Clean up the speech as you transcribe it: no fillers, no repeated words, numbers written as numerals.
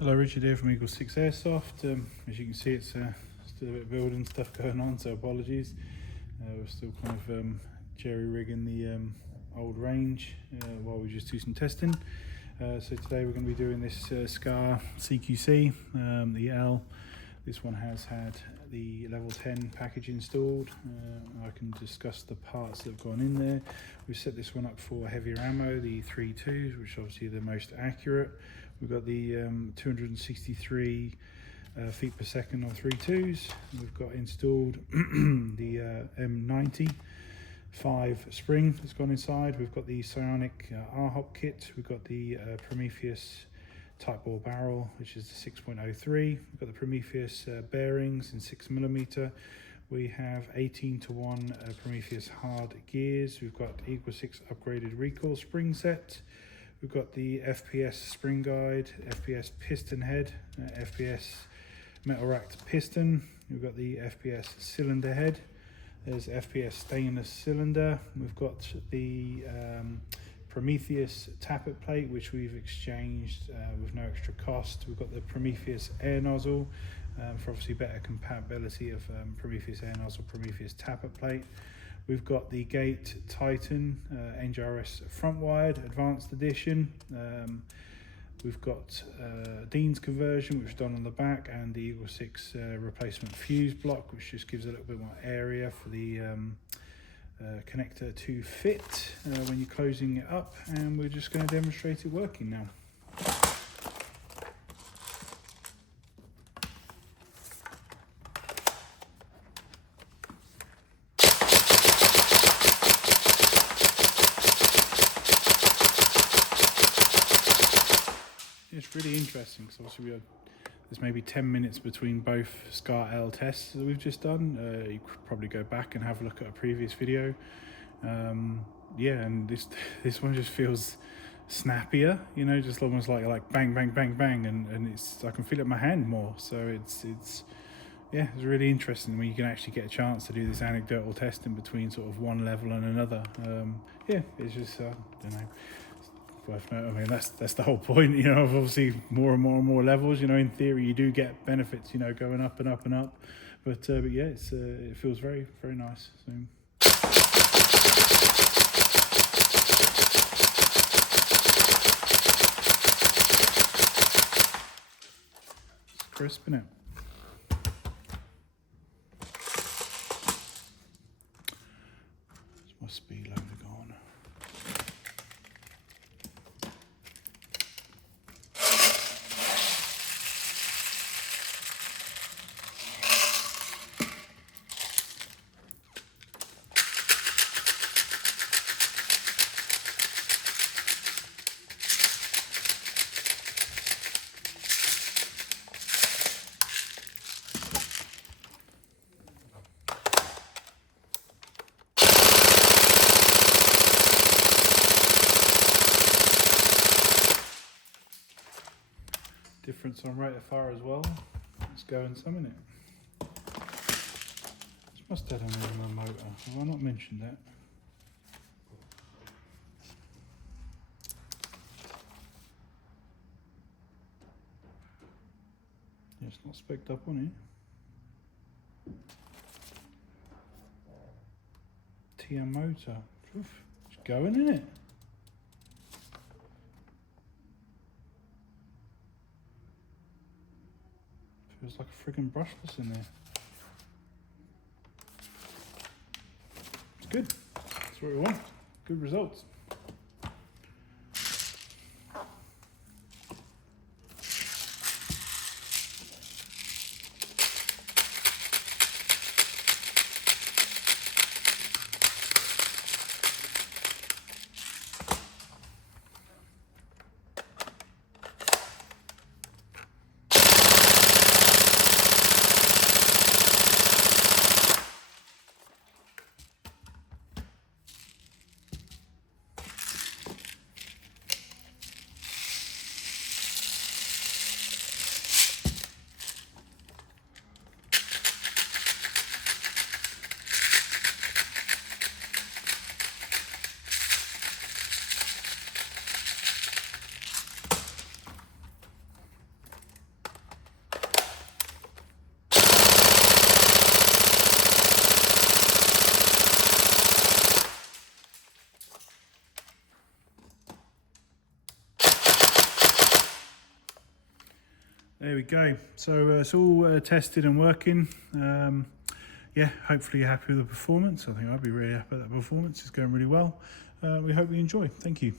Hello, Richard here from EagleSix Airsoft. As you can see, it's still a bit of building stuff going on, so apologies. We're still kind of jerry rigging the old range while we just do some testing. So today we're going to be doing this SCAR CQC, the L. This one has had the level 10 package installed. I can discuss the parts that have gone in there. We've set this one up for heavier ammo, the 3.2s, which obviously are the most accurate. We've got the 263 feet per second on 3.2s. We've got installed the M90 5 spring that's gone inside. We've got the Psionic R-hop kit. We've got the Prometheus type bore barrel, which is the 6.03. We've got the Prometheus bearings in 6mm. We have 18:1 Prometheus hard gears. We've got EagleSix upgraded Recoil spring set. We've got the FPS spring guide, FPS piston head, FPS metal racked piston. We've got the FPS cylinder head. There's FPS stainless cylinder. We've got the Prometheus tappet plate, which we've exchanged with no extra cost. We've got the Prometheus air nozzle for obviously better compatibility of Prometheus air nozzle, Prometheus tappet plate. We've got the Gate Titan NGRS front wired advanced edition. We've got Dean's conversion, which is done on the back, and the EagleSix replacement fuse block, which just gives a little bit more area for the connector to fit when you're closing it up. And we're just going to demonstrate it working now. It's really interesting because obviously there's maybe 10 minutes between both SCAR L tests that we've just done. You could probably go back and have a look at a previous video. Yeah, and this one just feels snappier, you know, just almost like bang, bang, bang, bang, and I can feel it in my hand more. So it's yeah, it's really interesting when you can actually get a chance to do this anecdotal testing between sort of one level and another. Yeah, it's just I don't know. I mean, that's the whole point, you know, of obviously more and more levels. You know, in theory, you do get benefits, you know, going up and up and up. But yeah, it feels very, very nice. So. It's crisp, isn't it? It's my speed loader gone. Difference on rate of fire as well. Let's go in some in it. This must have done a motor. Have I not mentioned that? Yeah, it's not spec'd up on it. TM motor. It's going, isn't it? Feels like a friggin' brushless in there. It's good. That's what we want. Good results. There we go. So it's all tested and working. Yeah, hopefully you're happy with the performance. I think I'd be really happy with that performance. It's going really well. We hope you enjoy. Thank you.